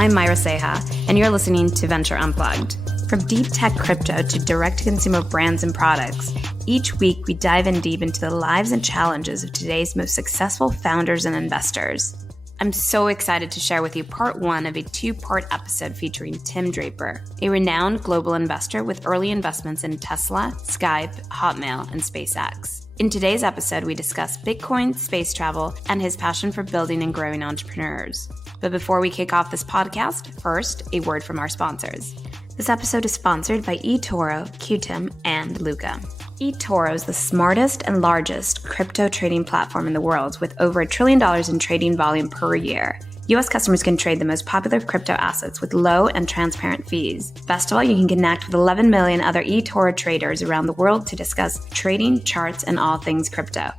I'm Myra Seha, and you're listening to Venture Unplugged. From deep tech crypto to direct-to-consumer brands and products, each week we dive in deep into the lives and challenges of today's most successful founders and investors. I'm so excited to share with you part one of a two-part episode featuring Tim Draper, a renowned global investor with early investments in Tesla, Skype, Hotmail, and SpaceX. In today's episode, we discuss Bitcoin, space travel, and his passion for building and growing entrepreneurs. But before we kick off this podcast, first, a word from our sponsors. This episode is sponsored by eToro, Qtum, and Luca. eToro is the smartest and largest crypto trading platform in the world with over $1 trillion in trading volume per year. U.S. customers can trade the most popular crypto assets with low and transparent fees. Best of all, you can connect with 11 million other eToro traders around the world to discuss trading, charts, and all things crypto.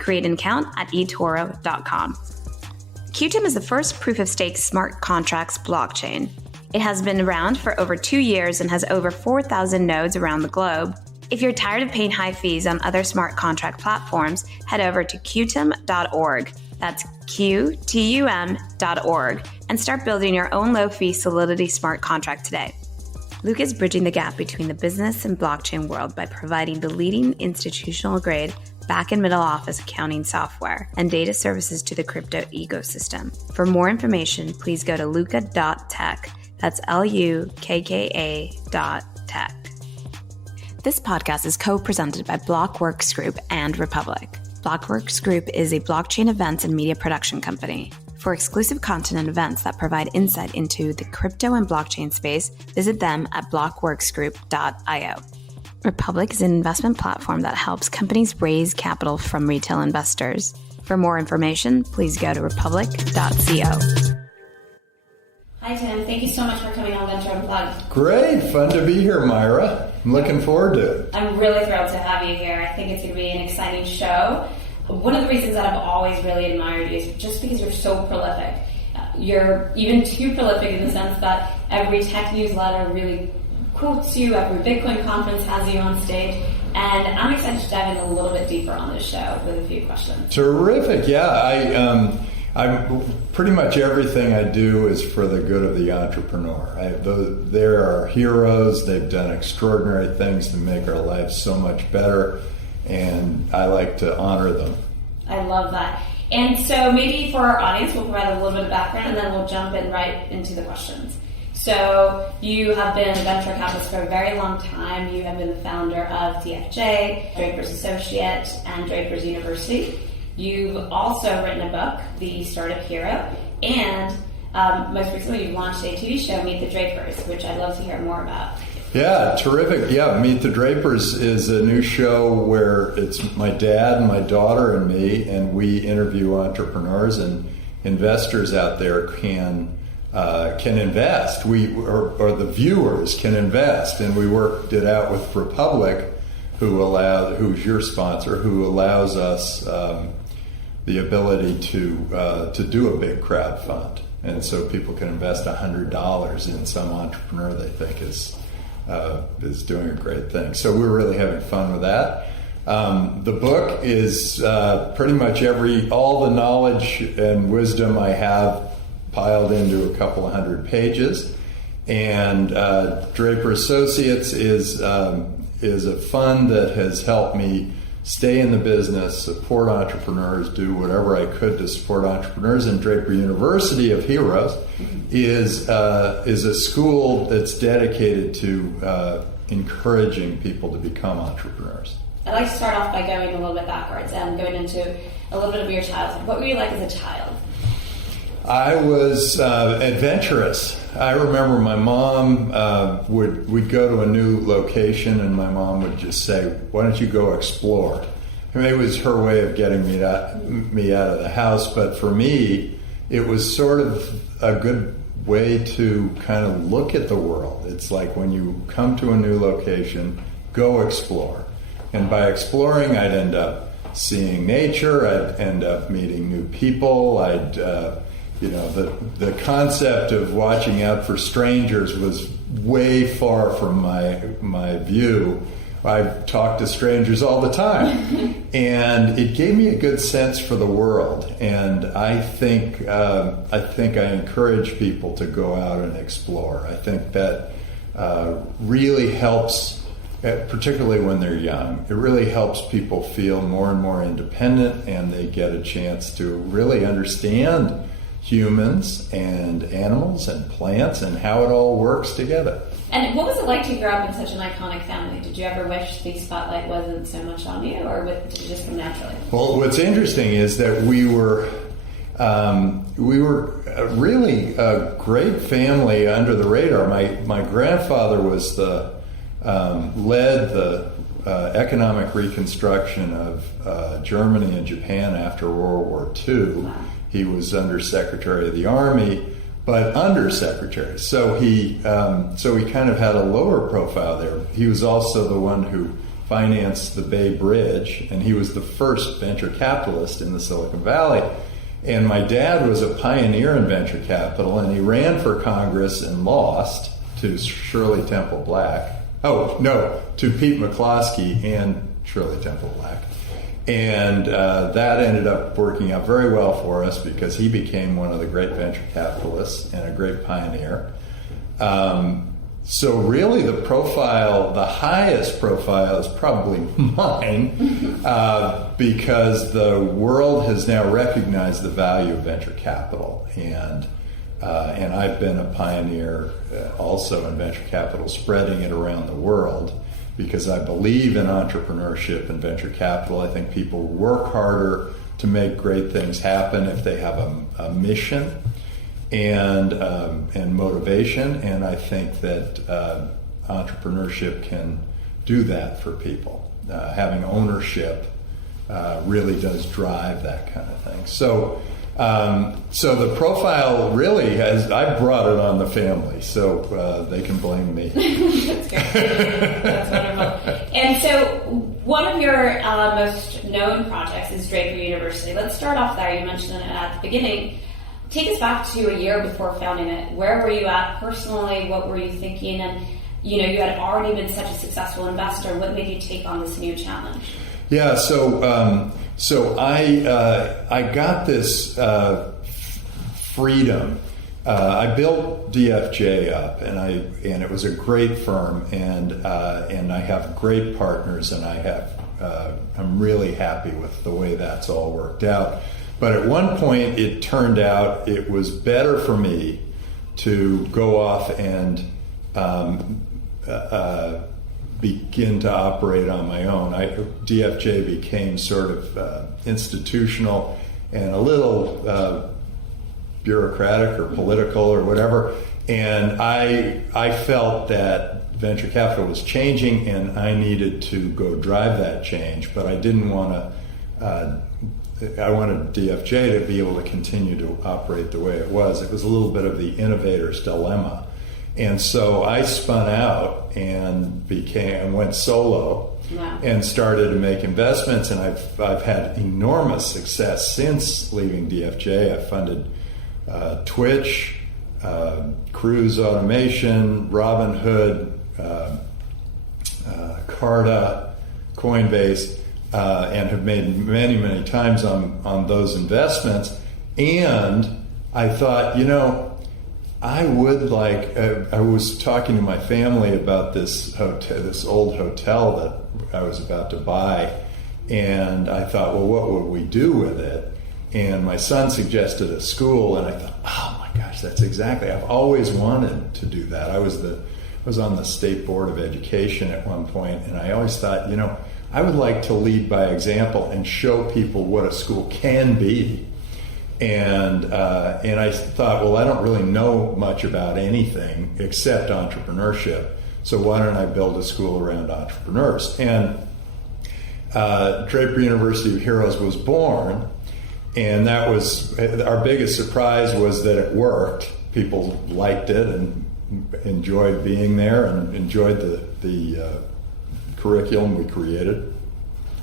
Create an account at eToro.com. Qtum is the first proof-of-stake smart contracts blockchain. It has been around for over 2 years and has over 4,000 nodes around the globe. If you're tired of paying high fees on other smart contract platforms, head over to qtum.org. That's QTUM.org and start building your own low-fee Solidity smart contract today. Luke is bridging the gap between the business and blockchain world by providing the leading institutional-grade back and middle office accounting software and data services to the crypto ecosystem. For more information, please go to luca.tech. That's LUKKA.tech. This podcast is co-presented by Blockworks Group and Republic. Blockworks Group is a blockchain events and media production company. For exclusive content and events that provide insight into the crypto and blockchain space, visit them at blockworksgroup.io. Republic is an investment platform that helps companies raise capital from retail investors. For more information, please go to republic.co. Hi, Tim. Thank you so much for coming on Venture Unplugged. Great. Fun to be here, Myra. I'm looking forward to it. I'm really thrilled to have you here. I think it's going to be an exciting show. One of the reasons that I've always really admired you is just because you're so prolific. You're even too prolific in the sense that every tech newsletter really quotes you, every Bitcoin conference has you on stage, and I'm excited to dive in a little bit deeper on this show with a few questions. Terrific. Yeah, I'm pretty much everything I do is for the good of the entrepreneur. There are heroes. They've done extraordinary things to make our lives so much better, and I like to honor them. I love that. And so maybe for our audience, we'll provide a little bit of background, and then we'll jump in right into the questions. So you have been a venture capitalist for a very long time. You have been the founder of DFJ, Draper's Associate, and Draper's University. You've also written a book, The Startup Hero, and most recently you've launched a TV show, Meet the Drapers, which I'd love to hear more about. Yeah, terrific. Yeah, Meet the Drapers is a new show where it's my dad, my daughter, and me, and we interview entrepreneurs and investors out there can invest. Or the viewers can invest, and we worked it out with Republic, who's your sponsor, who allows us the ability to do a big crowd fund, and so people can invest $100 in some entrepreneur they think is doing a great thing. So we're really having fun with that. The book is pretty much all the knowledge and wisdom I have piled into a couple of hundred pages, and Draper Associates is a fund that has helped me stay in the business, support entrepreneurs, do whatever I could to support entrepreneurs. And Draper University of Heroes is a school that's dedicated to encouraging people to become entrepreneurs. I'd like to start off by going a little bit backwards and going into a little bit of your childhood. What were you like as a child? I was adventurous. I remember my mom we'd go to a new location, and my mom would just say, "Why don't you go explore?" I mean, it was her way of getting me out of the house. But for me, it was sort of a good way to kind of look at the world. It's like when you come to a new location, go explore. And by exploring, I'd end up seeing nature. I'd end up meeting new people. The concept of watching out for strangers was way far from my view I talk to strangers all the time. And it gave me a good sense for the world. And I think I encourage people to go out and explore. I think that really helps, particularly when they're young. It really helps people feel more and more independent, and they get a chance to really understand humans and animals and plants and how it all works together. And what was it like to grow up in such an iconic family? Did you ever wish the spotlight wasn't so much on you, or did it just come naturally? Well, what's interesting is that we were really a great family under the radar. My grandfather was led the economic reconstruction of Germany and Japan after World War II. Wow. He was Undersecretary of the Army, but undersecretary. So he kind of had a lower profile there. He was also the one who financed the Bay Bridge, and he was the first venture capitalist in the Silicon Valley. And my dad was a pioneer in venture capital, and he ran for Congress and lost to Shirley Temple Black. Oh, no, to Pete McCloskey and Shirley Temple Black. And that ended up working out very well for us because he became one of the great venture capitalists and a great pioneer. So really the highest profile is probably mine because the world has now recognized the value of venture capital. And I've been a pioneer also in venture capital, spreading it around the world, because I believe in entrepreneurship and venture capital. I think people work harder to make great things happen if they have a mission and motivation. And I think that entrepreneurship can do that for people. Having ownership really does drive that kind of thing. So the profile really I brought it on the family, so they can blame me. That's great. That's wonderful. And so one of your most known projects is Draper University. Let's start off there. You mentioned it at the beginning. Take us back to a year before founding it. Where were you at personally? What were you thinking? And you had already been such a successful investor. What made you take on this new challenge? Yeah, so I got this freedom. I built DFJ up, and it was a great firm, and I have great partners, and I'm really happy with the way that's all worked out. But at one point, it turned out it was better for me to go off and begin to operate on my own. DFJ became sort of institutional and a little bureaucratic or political or whatever, and I felt that venture capital was changing and I needed to go drive that change, but I didn't want to I wanted DFJ to be able to continue to operate the way it was. It was a little bit of the innovator's dilemma. And so I spun out and went solo. Wow. And started to make investments, and I've had enormous success since leaving DFJ. I funded Twitch, Cruise Automation, Robinhood, Carta, Coinbase, and have made many, many times on those investments. And I thought, I would like. I was talking to my family about this old hotel that I was about to buy, and I thought, well, what would we do with it? And my son suggested a school, and I thought, oh my gosh, that's exactly. I've always wanted to do that. I was on the State Board of Education at one point, and I always thought, I would like to lead by example and show people what a school can be. And I thought, well, I don't really know much about anything except entrepreneurship, so why don't I build a school around entrepreneurs? And Draper University of Heroes was born, and that was our biggest surprise, was that it worked. People liked it and enjoyed being there and enjoyed the curriculum we created.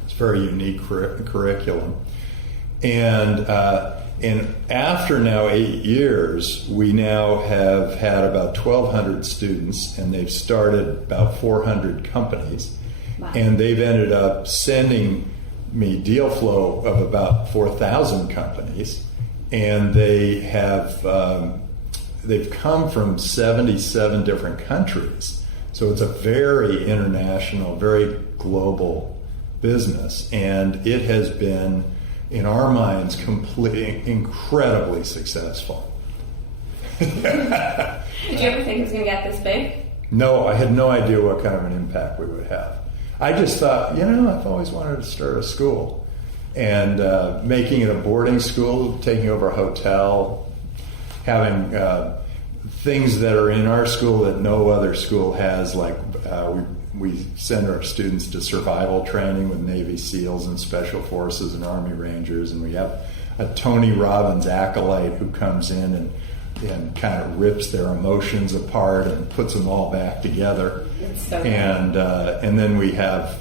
It's a very unique curriculum. And after now 8 years, we now have had about 1,200 students, and they've started about 400 companies. Wow. And they've ended up sending me deal flow of about 4,000 companies, and they have they've come from 77 different countries. So it's a very international, very global business, and it has been, in our minds, incredibly successful. Did you ever think it was going to get this big? No, I had no idea what kind of an impact we would have. I just thought, I've always wanted to start a school, and making it a boarding school, taking over a hotel, having things that are in our school that no other school has, like we send our students to survival training with Navy SEALs and Special Forces and Army Rangers, and we have a Tony Robbins acolyte who comes in and kind of rips their emotions apart and puts them all back together. So and then we have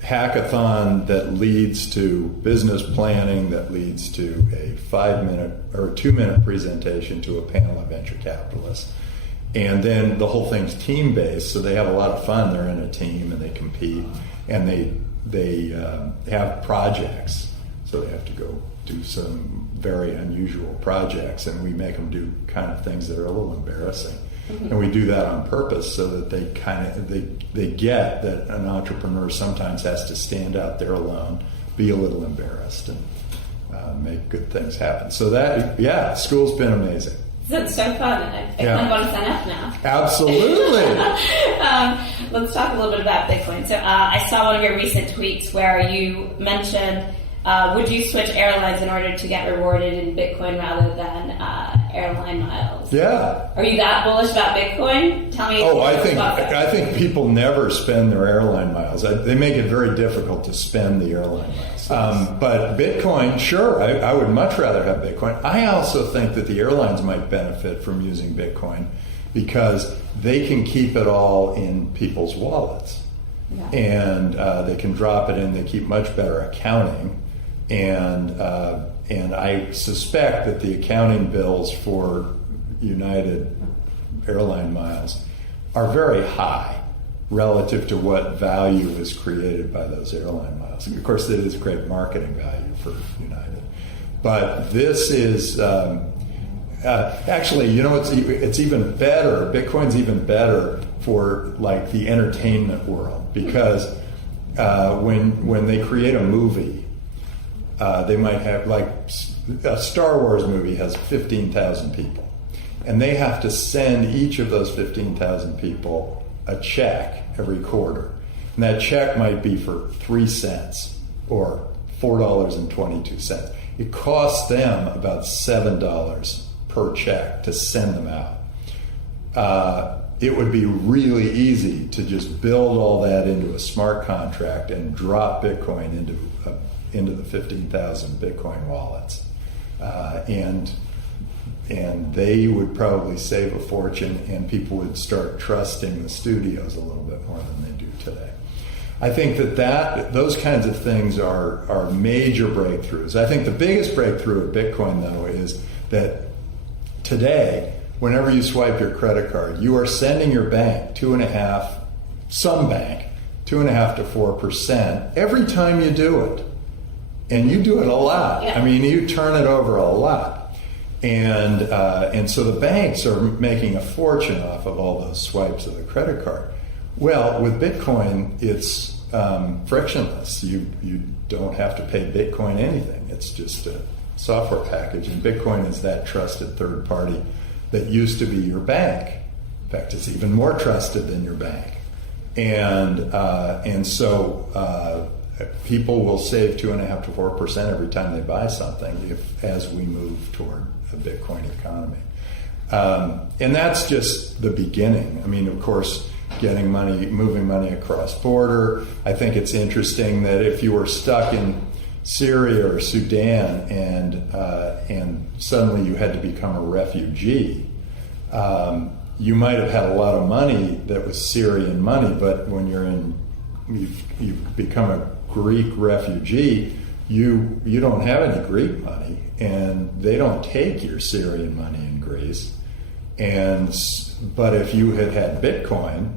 hackathon that leads to business planning, that leads to a 5-minute or 2-minute presentation to a panel of venture capitalists. And then the whole thing's team-based, so they have a lot of fun. They're in a team and they compete, and they have projects. So they have to go do some very unusual projects, and we make them do kind of things that are a little embarrassing. Mm-hmm. And we do that on purpose so that they get that an entrepreneur sometimes has to stand out there alone, be a little embarrassed, and make good things happen. So school's been amazing. It's so fun. I kind of want to sign up now. Absolutely. Let's talk a little bit about Bitcoin. So I saw one of your recent tweets where you mentioned, would you switch airlines in order to get rewarded in Bitcoin rather than airline miles? Yeah. Are you that bullish about Bitcoin? Tell me. I think people never spend their airline miles. They make it very difficult to spend the airline miles. But Bitcoin, sure, I would much rather have Bitcoin. I also think that the airlines might benefit from using Bitcoin because they can keep it all in people's wallets. Yeah. And they can drop it in. They keep much better accounting. And I suspect that the accounting bills for United airline miles are very high relative to what value is created by those airline miles. Of course, it is great marketing value for United. But this is actually, it's even better. Bitcoin's even better for like the entertainment world, because when they create a movie, they might have, like a Star Wars movie has 15,000 people, and they have to send each of those 15,000 people a check every quarter. And that check might be for 3 cents or $4.22. It costs them about $7 per check to send them out. It would be really easy to just build all that into a smart contract and drop Bitcoin into the 15,000 Bitcoin wallets, and they would probably save a fortune, and people would start trusting the studios a little bit more than they do today. I think that those kinds of things are major breakthroughs. I think the biggest breakthrough of Bitcoin, though, is that today, whenever you swipe your credit card, you are sending your bank 2.5% to 4% every time you do it. And you do it a lot. Yeah. I mean, you turn it over a lot. And so the banks are making a fortune off of all those swipes of the credit card. Well, with Bitcoin, it's frictionless. You don't have to pay Bitcoin anything. It's just a software package. And Bitcoin is that trusted third party that used to be your bank. In fact, it's even more trusted than your bank. And so people will save 2.5% to 4% every time they buy something as we move toward a Bitcoin economy. And that's just the beginning. I mean, of course, moving money across border. I think it's interesting that if you were stuck in Syria or Sudan and suddenly you had to become a refugee, you might have had a lot of money that was Syrian money, but when you've become a Greek refugee, you don't have any Greek money, and they don't take your Syrian money in Greece. But if you had Bitcoin,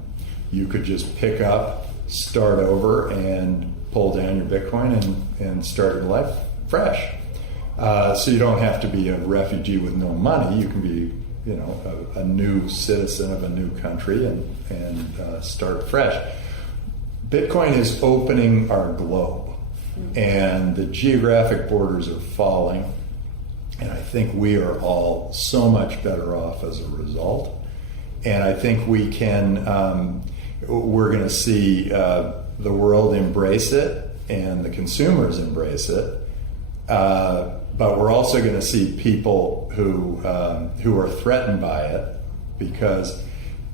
you could just pick up, start over, and pull down your Bitcoin and start your life fresh. So you don't have to be a refugee with no money. You can be, a new citizen of a new country and start fresh. Bitcoin is opening our globe, and the geographic borders are falling, and I think we are all so much better off as a result. And I think we can, we're going to see the world embrace it and the consumers embrace it, but we're also going to see people who are threatened by it, because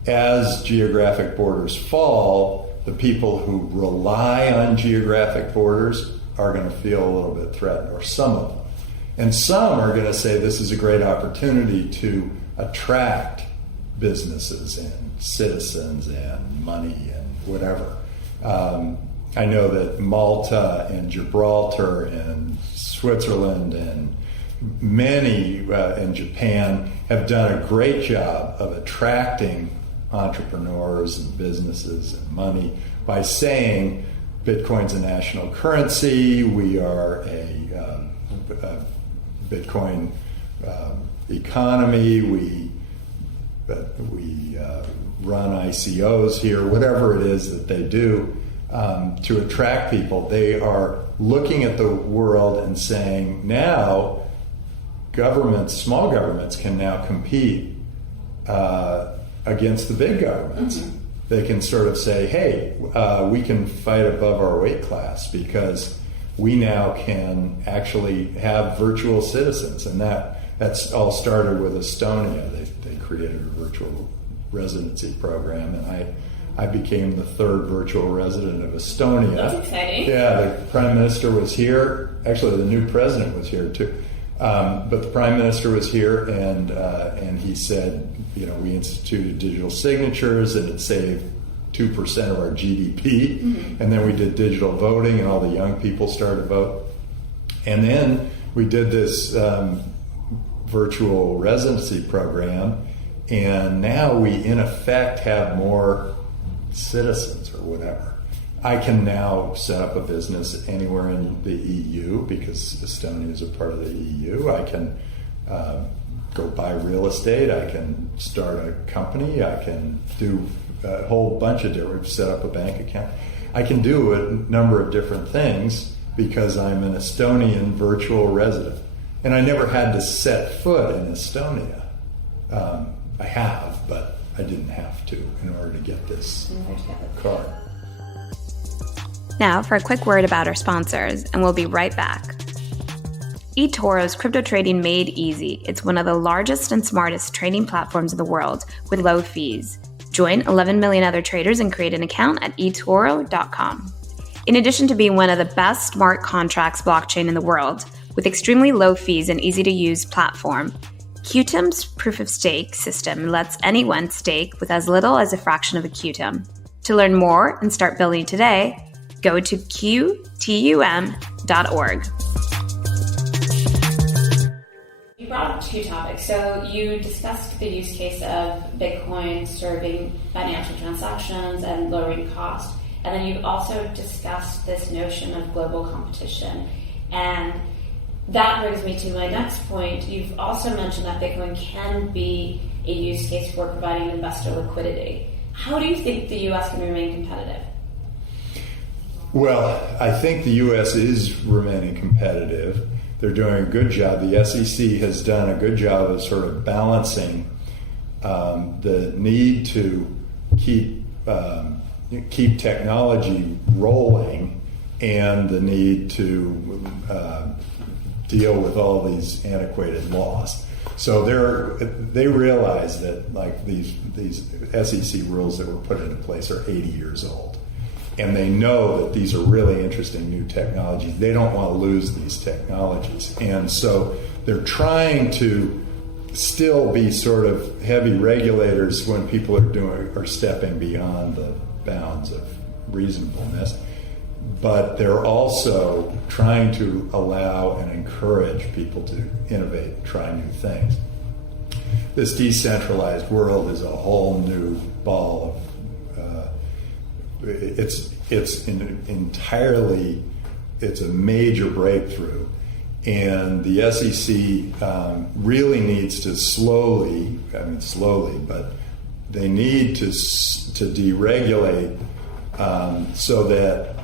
as geographic borders fall, the people who rely on geographic borders are going to feel a little bit threatened, or some of them. And some are going to say this is a great opportunity to attract businesses and citizens and money and whatever. I know that Malta and Gibraltar and Switzerland and many in Japan have done a great job of attracting entrepreneurs and businesses and money by saying Bitcoin's a national currency, we are a Bitcoin economy, we run ICOs here, whatever it is that they do to attract people. They are looking at the world and saying, now governments, small governments, can now compete against the big governments. Mm-hmm. They can sort of say, hey, we can fight above our weight class because we now can actually have virtual citizens. And that's all started with Estonia. They created a virtual residency program, and I became the third virtual resident of Estonia. That's exciting. Yeah, the prime minister was here. Actually, the new president was here too. But the prime minister was here, and he said, we instituted digital signatures, and it saved 2% of our GDP. Mm-hmm. And then we did digital voting, and all the young people started to vote. And then we did this virtual residency program, and now we, in effect, have more citizens or whatever. I can now set up a business anywhere in the EU because Estonia is a part of the EU. I can go buy real estate. I can start a company. I can do a whole bunch of different, set up a bank account. I can do a number of different things because I'm an Estonian virtual resident. And I never had to set foot in Estonia. I have, but I didn't have to in order to get this card. Now for a quick word about our sponsors, and we'll be right back. eToro's crypto trading made easy. It's one of the largest and smartest trading platforms in the world with low fees. Join 11 million other traders and create an account at eToro.com. In addition to being one of the best smart contracts blockchain in the world, with extremely low fees and easy-to-use platform, Qtum's proof-of-stake system lets anyone stake with as little as a fraction of a Qtum. To learn more and start building today, go to qtum.org. You brought up two topics. So you discussed the use case of Bitcoin serving financial transactions and lowering cost. And then you also discussed this notion of global competition. And that brings me to my next point. You've also mentioned that Bitcoin can be a use case for providing investor liquidity. How do you think the U.S. can remain competitive? Well, I think the U.S. is remaining competitive. They're doing a good job. The SEC has done a good job of sort of balancing the need to keep technology rolling and the need to deal with all these antiquated laws. So they realize that like these SEC rules that were put into place are 80 years old. And they know that these are really interesting new technologies. They don't want to lose these technologies. And so they're trying to still be sort of heavy regulators when people are stepping beyond the bounds of reasonableness. But they're also trying to allow and encourage people to innovate and try new things. This decentralized world is a whole new ball of it's a major breakthrough, and the SEC really needs to slowly, but they need to deregulate so that,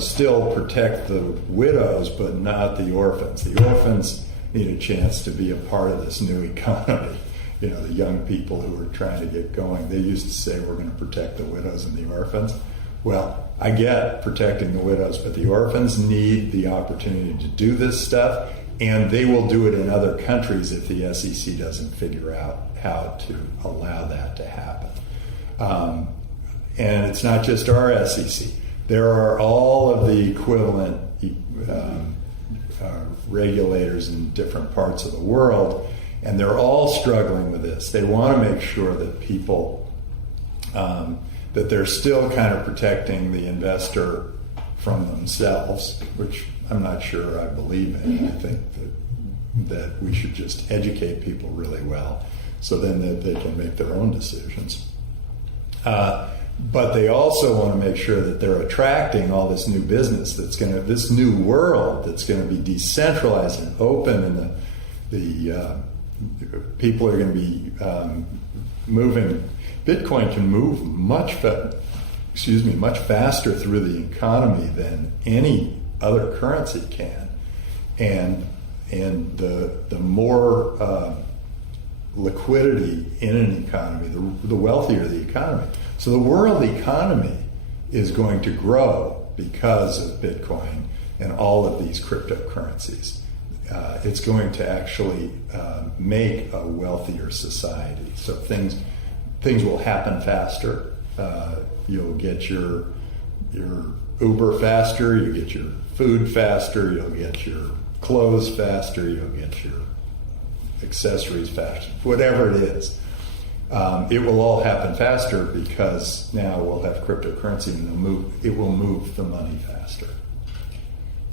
still protect the widows, but not the orphans. The orphans need a chance to be a part of this new economy. The young people who are trying to get going, they used to say, we're going to protect the widows and the orphans. Well, I get protecting the widows, but the orphans need the opportunity to do this stuff, and they will do it in other countries if the SEC doesn't figure out how to allow that to happen. And it's not just our SEC. There are all of the equivalent regulators in different parts of the world, and they're all struggling with this. They want to make sure that people, that they're still kind of protecting the investor from themselves, which I'm not sure I believe in. I think that we should just educate people really well so then that they can make their own decisions. But they also want to make sure that they're attracting all this new business this new world that's going to be decentralized and open, and the people are going to be moving. Bitcoin can move much faster through the economy than any other currency can, and the more liquidity in an economy, the wealthier the economy. So the world economy is going to grow because of Bitcoin and all of these cryptocurrencies. It's going to actually make a wealthier society. So things will happen faster. You'll get your Uber faster. You get your food faster. You'll get your clothes faster. You'll get your accessories faster. Whatever it is, it will all happen faster because now we'll have cryptocurrency, and it will move the money faster.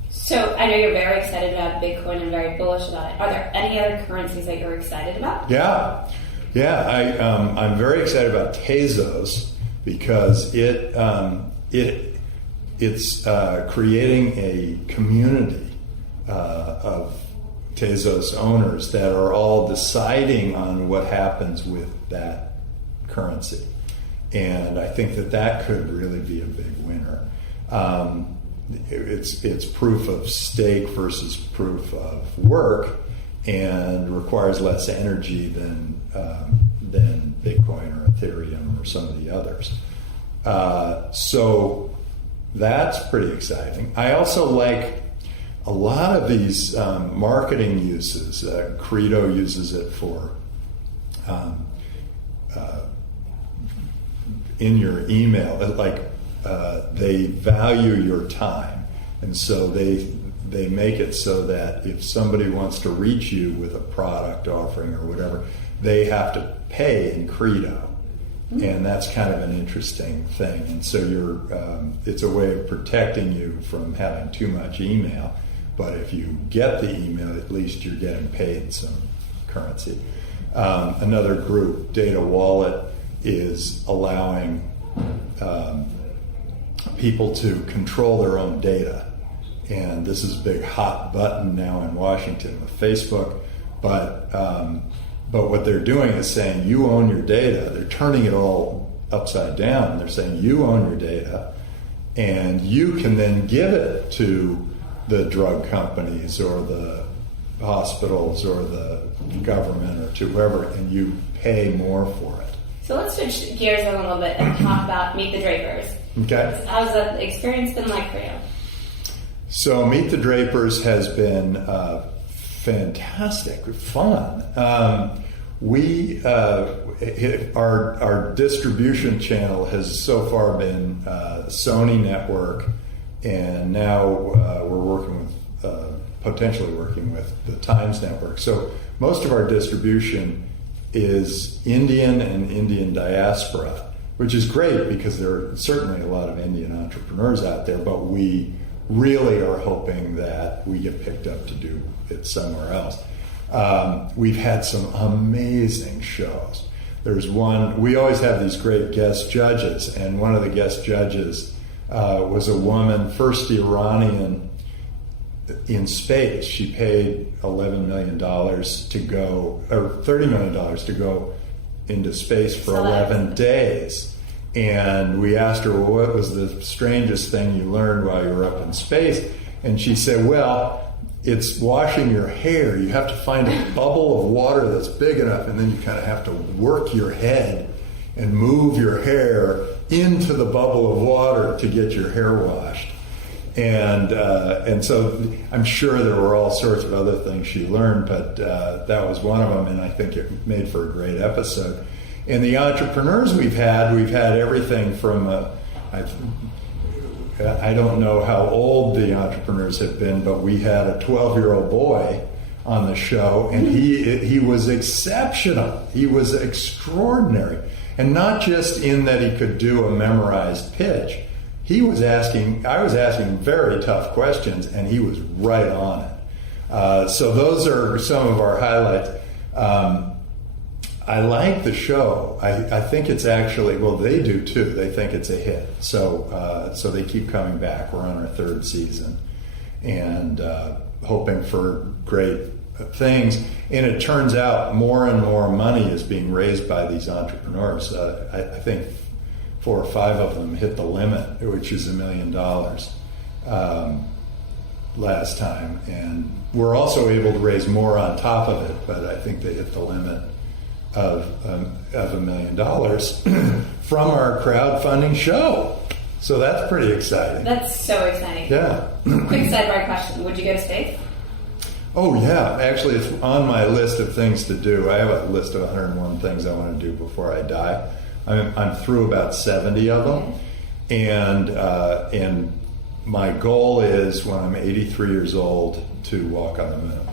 So I know you're very excited about Bitcoin and very bullish about it. Are there any other currencies that you're excited about? Yeah. I'm very excited about Tezos because it's creating a community of Tezos owners that are all deciding on what happens with that currency, and I think that could really be a big winner. It's proof of stake versus proof of work, and requires less energy than Bitcoin or Ethereum or some of the others. So that's pretty exciting. I also like a lot of these marketing uses. Credo uses it for in your email. They value your time, and so they make it so that if somebody wants to reach you with a product offering or whatever, they have to pay in Credo. And that's kind of an interesting thing. And so it's a way of protecting you from having too much email. But if you get the email, at least you're getting paid some currency. Another group, Data Wallet, is allowing people to control their own data. And this is a big hot button now in Washington with Facebook. But what they're doing is saying you own your data. They're turning it all upside down. They're saying you own your data, and you can then give it to the drug companies or the hospitals or the government or to whoever, and you pay more for it. So let's switch gears a little bit and talk about Meet the Drapers. Okay. How's that experience been like for you? So Meet the Drapers has been fantastic, fun. Our distribution channel has so far been Sony Network, and now we're potentially working with the Times Network. So most of our distribution is Indian and Indian diaspora, which is great because there are certainly a lot of Indian entrepreneurs out there, but we really are hoping that we get picked up to do it somewhere else. We've had some amazing shows. there's one, we always have these great guest judges, and one of the guest judges was a woman, first Iranian in space. She paid $11 million to go, or $30 million to go into space for 11 days. And we asked her, well, what was the strangest thing you learned while you were up in space? And she said, well, it's washing your hair. You have to find a bubble of water that's big enough, and then you kind of have to work your head and move your hair into the bubble of water to get your hair washed. And so I'm sure there were all sorts of other things she learned, but that was one of them, and I think it made for a great episode. And the entrepreneurs we've had everything from I don't know how old the entrepreneurs have been, but we had a 12-year-old boy on the show, and he was exceptional. He was extraordinary. And not just in that he could do a memorized pitch. I was asking very tough questions, and he was right on it. So those are some of our highlights. I like the show. I think it's actually, well, they do too. They think it's a hit. So they keep coming back. We're on our third season and hoping for great things. And it turns out more and more money is being raised by these entrepreneurs. I think 4 or 5 of them hit the limit, which is $1 million last time. And we're also able to raise more on top of it, but I think they hit the limit of $1 million from our crowdfunding show. So that's pretty exciting. That's so exciting. Yeah. Quick sidebar question. Would you go to space? Oh, yeah. Actually, it's on my list of things to do. I have a list of 101 things I want to do before I die. I'm through about 70 of them. Okay. And my goal is when I'm 83 years old to walk on the moon.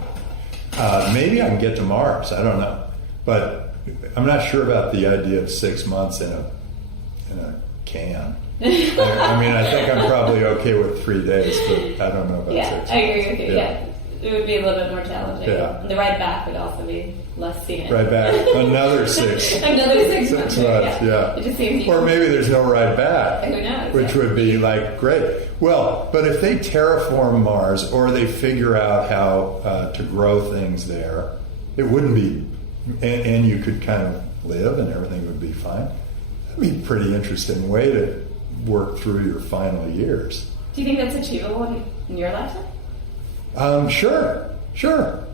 Maybe I can get to Mars. I don't know. But I'm not sure about the idea of 6 months in a can. I mean, I think I'm probably okay with 3 days, but I don't know about 6 months. I agree with you. Yeah. It would be a little bit more challenging. Yeah. And the ride back would also be less scenic. Ride back, another 6. Another 6 months. Yeah. It just seems or maybe there's no ride back. Who knows? Which would be like great. Well, but if they terraform Mars or they figure out how to grow things there, it wouldn't be, and you could kind of live and everything would be fine. That'd be a pretty interesting way to work through your final years. Do you think that's achievable in your lifetime? Sure.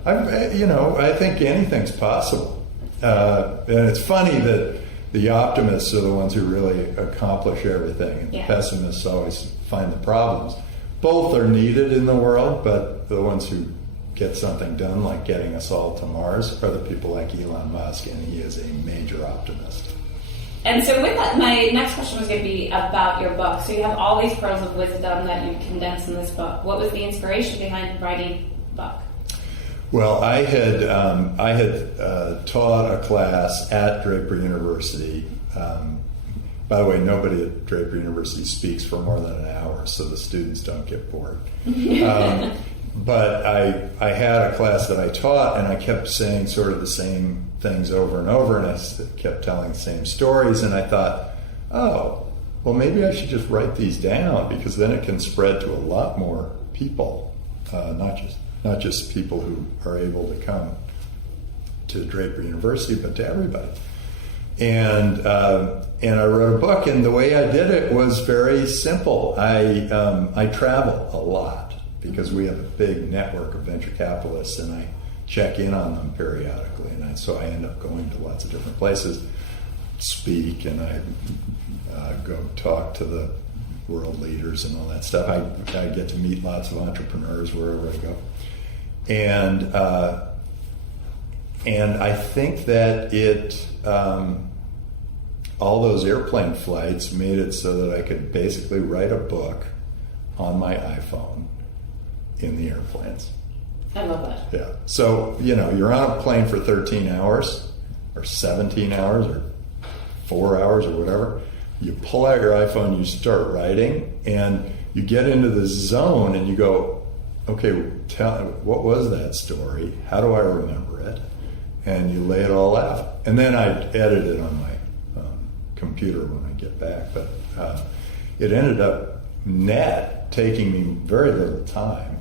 I think anything's possible. And it's funny that the optimists are the ones who really accomplish everything, and the pessimists always find the problems. Both are needed in the world, but the ones who get something done, like getting us all to Mars, are the people like Elon Musk, and he is a major optimist. And so with that, my next question was going to be about your book. So you have all these pearls of wisdom that you condensed in this book. What was the inspiration behind writing the book? Well, I had taught a class at Draper University. By the way, nobody at Draper University speaks for more than an hour, so the students don't get bored. But I had a class that I taught, and I kept saying sort of the same things over and over, and I kept telling the same stories, and I thought, oh, well, maybe I should just write these down, because then it can spread to a lot more people, not just people who are able to come to Draper University, but to everybody. And I wrote a book, and the way I did it was very simple. I travel a lot, because we have a big network of venture capitalists, and I check in on them periodically, and so I end up going to lots of different places, speak, and I go talk to the world leaders and all that stuff. I get to meet lots of entrepreneurs wherever I go, and I think that it all those airplane flights made it so that I could basically write a book on my iPhone in the airplanes. I love that. Yeah. So, you're on a plane for 13 hours or 17 hours or 4 hours or whatever. You pull out your iPhone, you start writing, and you get into the zone and you go, okay, what was that story? How do I remember it? and you lay it all out. And then I edit it on my computer when I get back. But it ended up net taking me very little time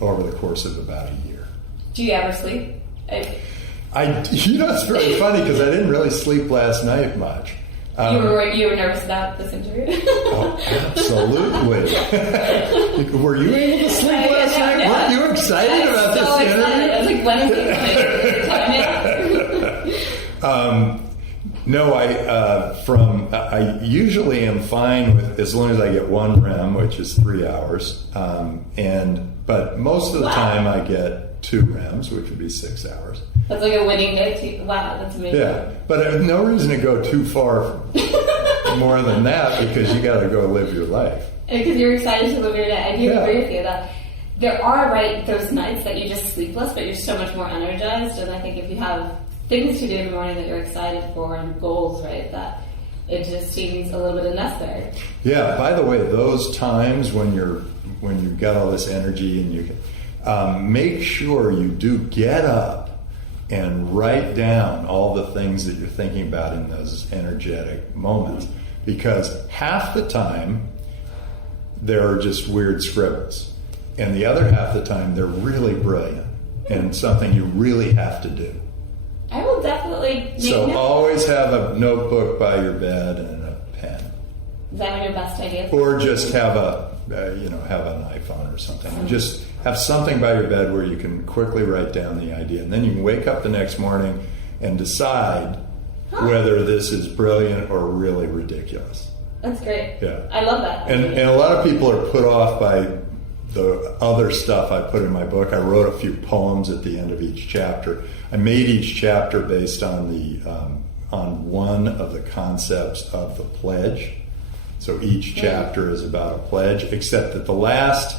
over the course of about a year. Do you ever sleep? It's very funny because I didn't really sleep last night much. You were nervous about this interview? Oh, absolutely. Were you able to sleep last night? No. Weren't you excited about this interview? I was like, when is it? No, I usually am fine with as long as I get one REM, which is 3 hours, but most of the time I get 2 REMs, which would be 6 hours. That's like a winning day. Wow, that's amazing. Yeah, but I have no reason to go too far more than that because you got to go live your life. Because you're excited to live your day. I do agree with you that there are those nights that you just sleepless, but you're so much more energized. And I think if you have things to do in the morning that you're excited for and goals, right, that it just seems a little bit unnecessary. Yeah. By the way, those times when you've got all this energy and you can make sure you do get up and write down all the things that you're thinking about in those energetic moments, because half the time there are just weird scribbles, and the other half the time they're really brilliant and something you really have to do. I will definitely make So notes. always have a notebook by your bed and a pen. Is that one of your best ideas? Or just have have an iPhone or something. And just have something by your bed where you can quickly write down the idea. And then you can wake up the next morning and decide whether this is brilliant or really ridiculous. That's great. Yeah. I love that. And a lot of people are put off by the other stuff I put in my book. I wrote a few poems at the end of each chapter. I made each chapter based on on one of the concepts of the pledge. So each chapter is about a pledge, except that the last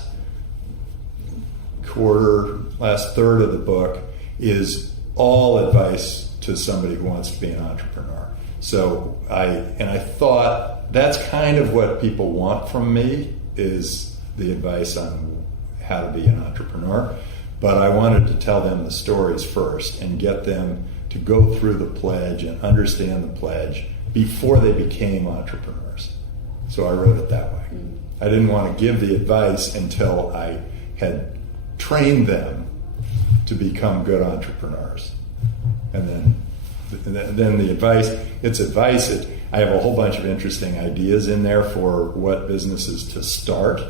third of the book is all advice to somebody who wants to be an entrepreneur. So I thought that's kind of what people want from me, is the advice on how to be an entrepreneur. But I wanted to tell them the stories first and get them to go through the pledge and understand the pledge before they became entrepreneurs. So I wrote it that way. I didn't want to give the advice until I had trained them to become good entrepreneurs. And then the advice, I have a whole bunch of interesting ideas in there for what businesses to start.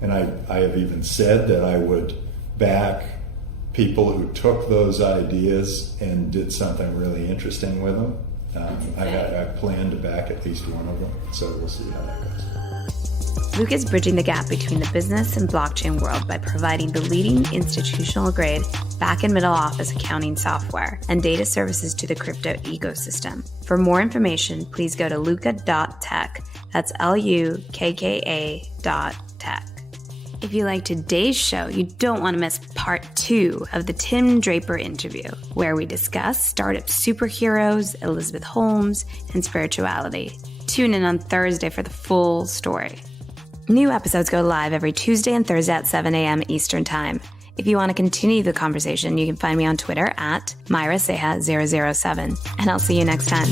And I have even said that I would back people who took those ideas and did something really interesting with them. I plan to back at least one of them, so we'll see how that goes. Luke is bridging the gap between the business and blockchain world by providing the leading institutional-grade back and middle office accounting software and data services to the crypto ecosystem. For more information, please go to luca.tech. That's LUKKA.tech. If you like today's show, you don't want to miss part 2 of the Tim Draper interview, where we discuss startup superheroes, Elizabeth Holmes, and spirituality. Tune in on Thursday for the full story. New episodes go live every Tuesday and Thursday at 7 a.m. Eastern Time. If you want to continue the conversation, you can find me on Twitter at MyraSeha007, and I'll see you next time.